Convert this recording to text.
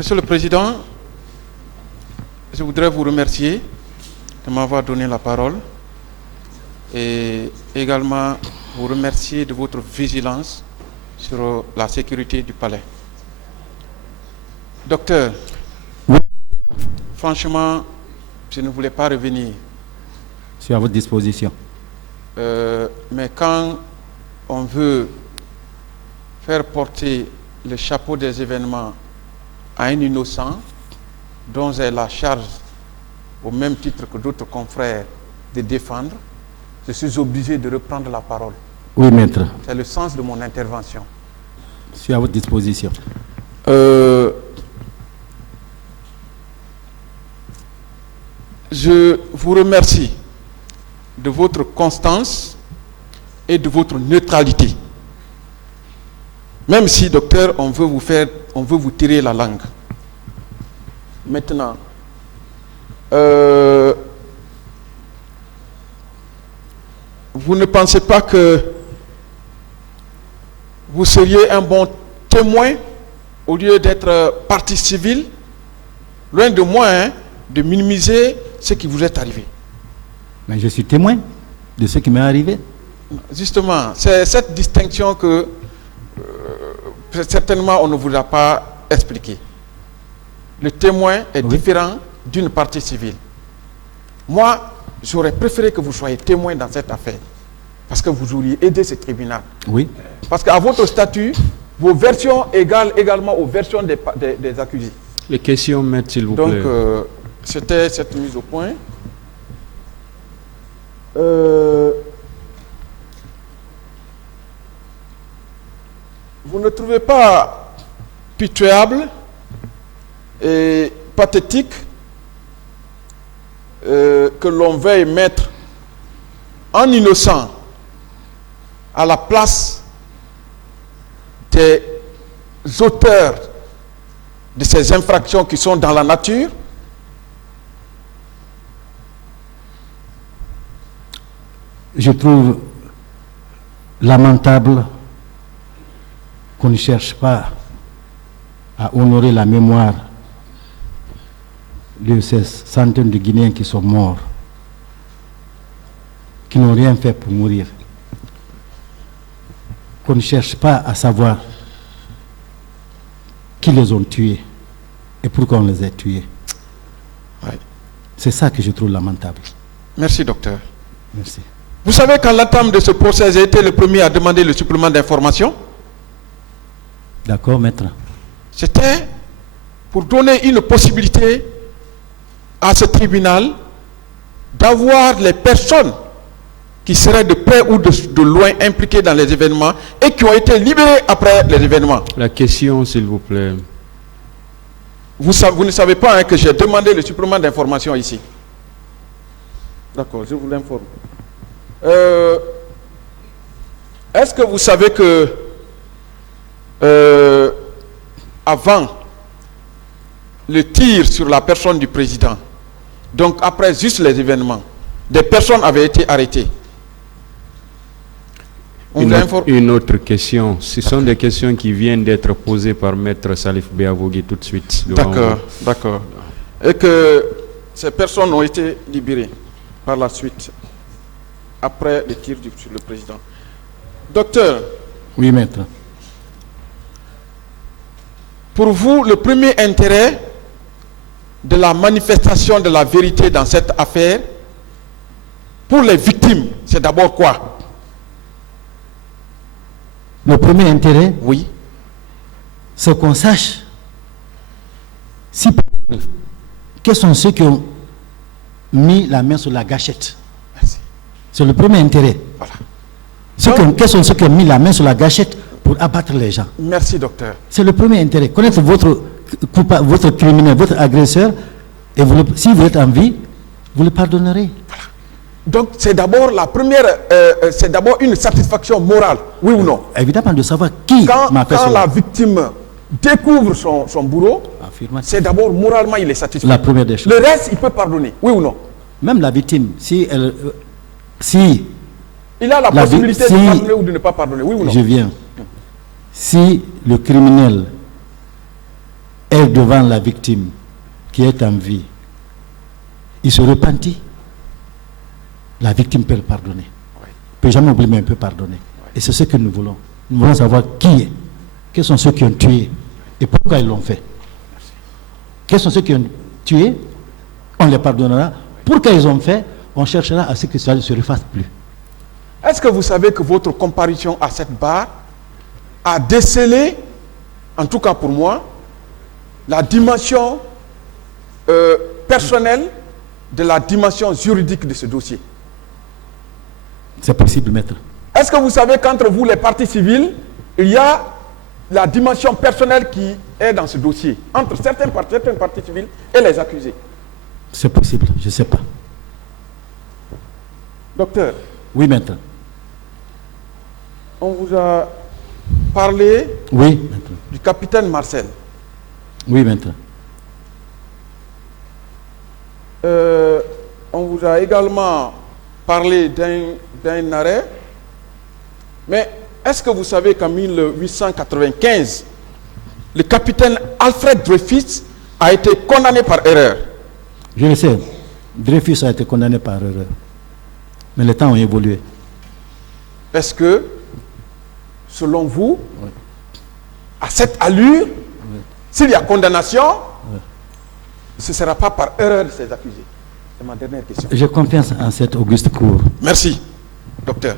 Monsieur le Président, je voudrais vous remercier de m'avoir donné la parole et également vous remercier de votre vigilance sur la sécurité du palais. Docteur, franchement, je ne voulais pas revenir. Je suis à votre disposition. Mais quand on veut faire porter le chapeau des événements à un innocent dont j'ai la charge, au même titre que d'autres confrères, de défendre, je suis obligé de reprendre la parole. Oui, maître. C'est le sens de mon intervention. Je suis à votre disposition. Je vous remercie de votre constance et de votre neutralité. Même si, docteur, on veut vous tirer la langue. Maintenant, vous ne pensez pas que vous seriez un bon témoin au lieu d'être partie civile? Loin de moi, de minimiser ce qui vous est arrivé. Mais je suis témoin de ce qui m'est arrivé. Justement, c'est cette distinction que certainement on ne vous a pas expliqué. Le témoin est différent d'une partie civile. Moi, j'aurais préféré que vous soyez témoin dans cette affaire, parce que vous auriez aidé ce tribunal. Oui. Parce qu'à votre statut, vos versions égalent également aux versions des accusés. Les questions, maître, s'il vous plaît. Donc, c'était cette mise au point. Vous ne trouvez pas pitoyable et pathétique que l'on veuille mettre un innocent à la place des auteurs de ces infractions qui sont dans la nature? Je trouve lamentable qu'on ne cherche pas à honorer la mémoire de ces centaines de Guinéens qui sont morts, qui n'ont rien fait pour mourir. Qu'on ne cherche pas à savoir qui les ont tués et pourquoi on les a tués. Ouais. C'est ça que je trouve lamentable. Merci, docteur. Merci. Vous savez qu'à l'entame de ce procès, j'ai été le premier à demander le supplément d'information. D'accord, maître. C'était pour donner une possibilité à ce tribunal d'avoir les personnes qui seraient de près ou de loin impliquées dans les événements et qui ont été libérées après les événements. La question, s'il vous plaît. Vous ne savez pas que j'ai demandé le supplément d'information ici. D'accord, je vous l'informe. Est-ce que vous savez que avant le tir sur la personne du président, donc après juste les événements, des personnes avaient été arrêtées? Une autre question. Ce sont des questions qui viennent d'être posées par Maître Salif Béavogui tout de suite. D'accord, d'accord. Et que ces personnes ont été libérées par la suite, après le tir sur le président. Docteur. Oui, maître. Pour vous, le premier intérêt de la manifestation de la vérité dans cette affaire, pour les victimes, c'est d'abord quoi? Le premier intérêt, oui, c'est qu'on sache quels sont ceux qui ont mis la main sur la gâchette. Merci. C'est le premier intérêt. Voilà. Quels sont ceux qui ont mis la main sur la gâchette pour abattre les gens? Merci, docteur. C'est le premier intérêt. Connaître votre criminel, votre agresseur, et si vous êtes en vie, vous le pardonnerez. Voilà. Donc, c'est d'abord la première, c'est d'abord une satisfaction morale, oui ou non? Évidemment, de savoir qui m'a fait Quand la victime découvre son bourreau, c'est d'abord moralement il est satisfait. La première des choses. Le reste, il peut pardonner, oui ou non? Même la victime, si il a la possibilité de pardonner ou de ne pas pardonner, oui ou non? Je viens. Si le criminel est devant la victime qui est en vie, il se repentit, la victime peut le pardonner. Oui. Il ne peut jamais oublier, mais il peut pardonner. Oui. Et c'est ce que nous voulons. Nous voulons savoir qui est, quels sont ceux qui ont tué et pourquoi ils l'ont fait. Quels sont ceux qui ont tué, on les pardonnera. Pourquoi ils ont fait, on cherchera à ce que ça ne se refasse plus. Est-ce que vous savez que votre comparution à cette barre a décelé, en tout cas pour moi, la dimension personnelle de la dimension juridique de ce dossier? C'est possible, maître. Est-ce que vous savez qu'entre vous, les parties civiles, il y a la dimension personnelle qui est dans ce dossier, entre certaines parties civiles et les accusés? C'est possible, je ne sais pas. Docteur, Oui, maître. on vous a parlé Oui, maître. du capitaine Marcel. Oui, maître. On vous a également parlé d'un arrêt. Mais est-ce que vous savez qu'en 1895, le capitaine Alfred Dreyfus a été condamné par erreur? Je le sais. Dreyfus a été condamné par erreur. Mais les temps ont évolué. Est-ce que, selon vous, à cette allure, s'il y a condamnation, ce ne sera pas par erreur de ces accusés? C'est ma dernière question. J'ai confiance en cette auguste cour. Merci, docteur.